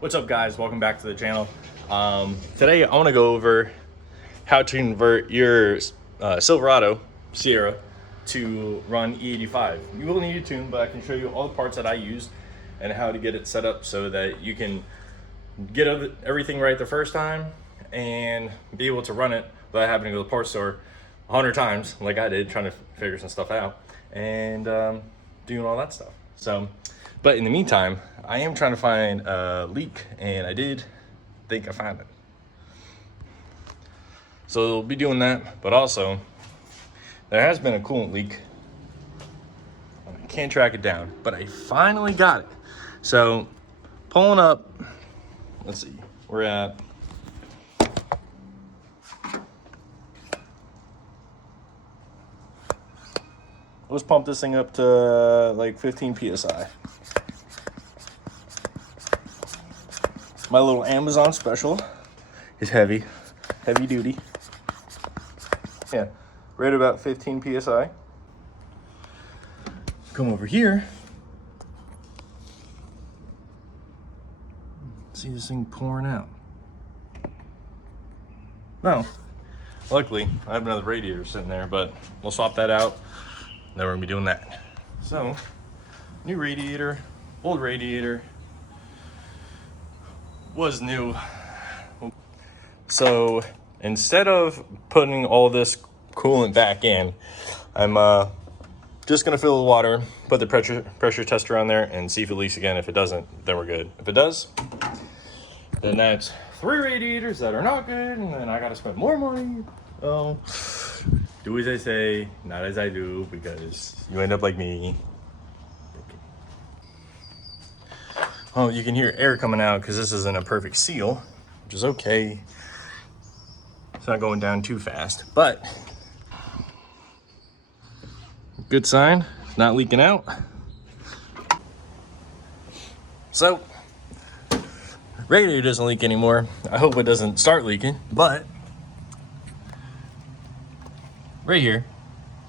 What's up, guys? Welcome back to the channel. Today I want to go over how to convert your Silverado Sierra to run E85. You will need a tune, but I can show you all the parts that I used and how to get it set up so that you can get everything right the first time and be able to run it without having to go to the parts store 100 times like I did, trying to figure some stuff out and doing all that stuff. But in the meantime, I am trying to find a leak, and I did think I found it. So we'll be doing that, but also there has been a coolant leak. I can't track it down, but I finally got it. So pulling up, let's see, we're at let's pump this thing up to like 15 PSI. My little Amazon special is heavy duty. Yeah, right about 15 PSI. Come over here. See this thing pouring out. No, luckily I have another radiator sitting there, but we'll swap that out. Then we're gonna be doing that. So, new radiator, old radiator. Was new. So instead of putting all this coolant back in, I'm just gonna fill the water, put the pressure tester on there, and see if it leaks again. If it doesn't, then we're good. If it does, then that's 3 radiators that are not good, and then I gotta spend more money. Oh, do as I say, not as I do, because you end up like me. Oh, you can hear air coming out because this isn't a perfect seal, which is okay. It's not going down too fast, but good sign, it's not leaking out. So, radiator doesn't leak anymore. I hope it doesn't start leaking, but right here,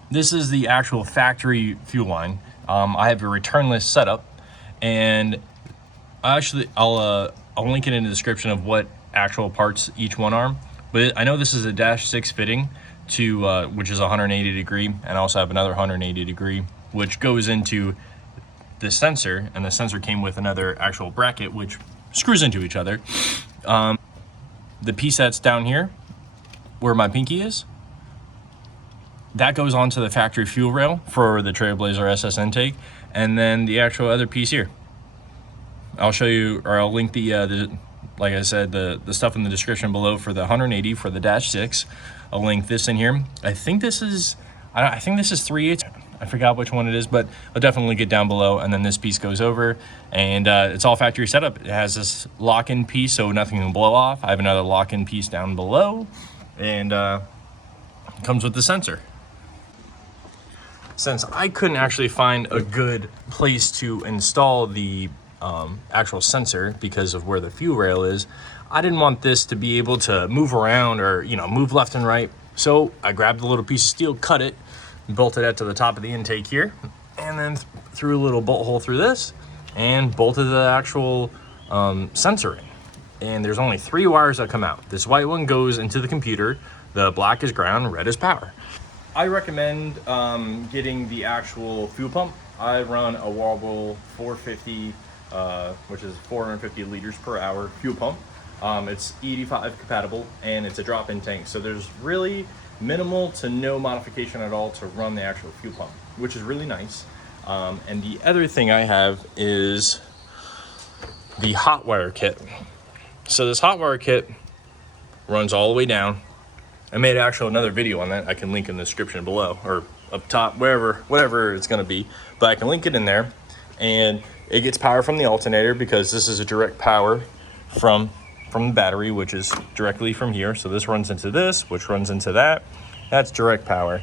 this is the actual factory fuel line. I have a returnless setup, and I'll link it in the description of what actual parts each one are. But I know this is a -6 fitting to which is 180 degree, and I also have another 180 degree, which goes into the sensor, and the sensor came with another actual bracket which screws into each other. The piece that's down here, where my pinky is, that goes onto the factory fuel rail for the Trailblazer SS intake, and then the actual other piece here. I'll show you, or I'll link the like I said, the stuff in the description below for the 180 for the -6. I'll link this in here. I think this is 3/8. I forgot which one it is, but I'll definitely link it down below. And then this piece goes over, and it's all factory setup. It has this lock-in piece, so nothing will blow off. I have another lock-in piece down below, and it comes with the sensor. Since I couldn't actually find a good place to install the actual sensor because of where the fuel rail is, I didn't want this to be able to move around or, you know, move left and right. So I grabbed a little piece of steel, cut it, and bolted it to the top of the intake here, and then threw a little bolt hole through this and bolted the actual sensor in. And there's only 3 wires that come out. This white one goes into the computer, the black is ground, red is power. I recommend getting the actual fuel pump. I run a Wobble 450, which is 450 liters per hour fuel pump. It's E85 compatible, and it's a drop-in tank, so there's really minimal to no modification at all to run the actual fuel pump, which is really nice. And the other thing I have is the hot wire kit. So this hot wire kit runs all the way down. I made actually another video on that. I can link in the description below, or up top, whatever it's gonna be, but I can link it in there. And it gets power from the alternator, because this is a direct power from the battery, which is directly from here. So this runs into this, which runs into that. That's direct power.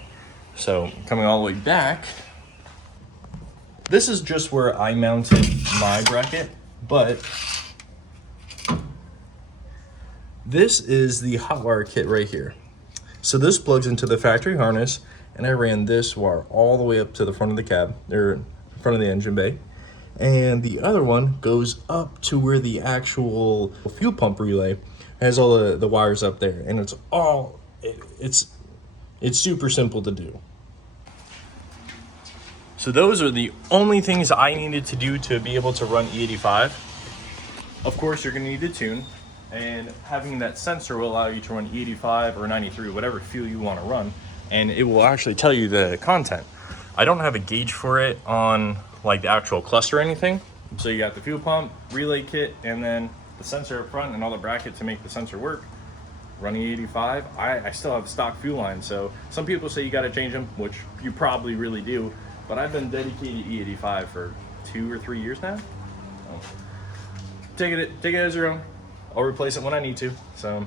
So coming all the way back, this is just where I mounted my bracket, but this is the hot wire kit right here. So this plugs into the factory harness, and I ran this wire all the way up to the front of the cab, or front of the engine bay. and the other one goes up to where the actual fuel pump relay has all the wires up there, and it's super simple to do. So those are the only things I needed to do to be able to run E85. Of course, you're gonna need to tune, and having that sensor will allow you to run E85 or 93, whatever fuel you wanna run, and it will actually tell you the content. I don't have a gauge for it on like the actual cluster or anything. So you got the fuel pump, relay kit, and then the sensor up front and all the bracket to make the sensor work. Running E85, I still have stock fuel lines, so some people say you gotta change them, which you probably really do, but I've been dedicated to E85 for 2 or 3 years now. So, take it as your own. I'll replace it when I need to. So,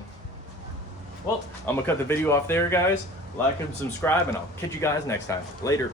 well, I'm gonna cut the video off there, guys. Like and subscribe, and I'll catch you guys next time. Later.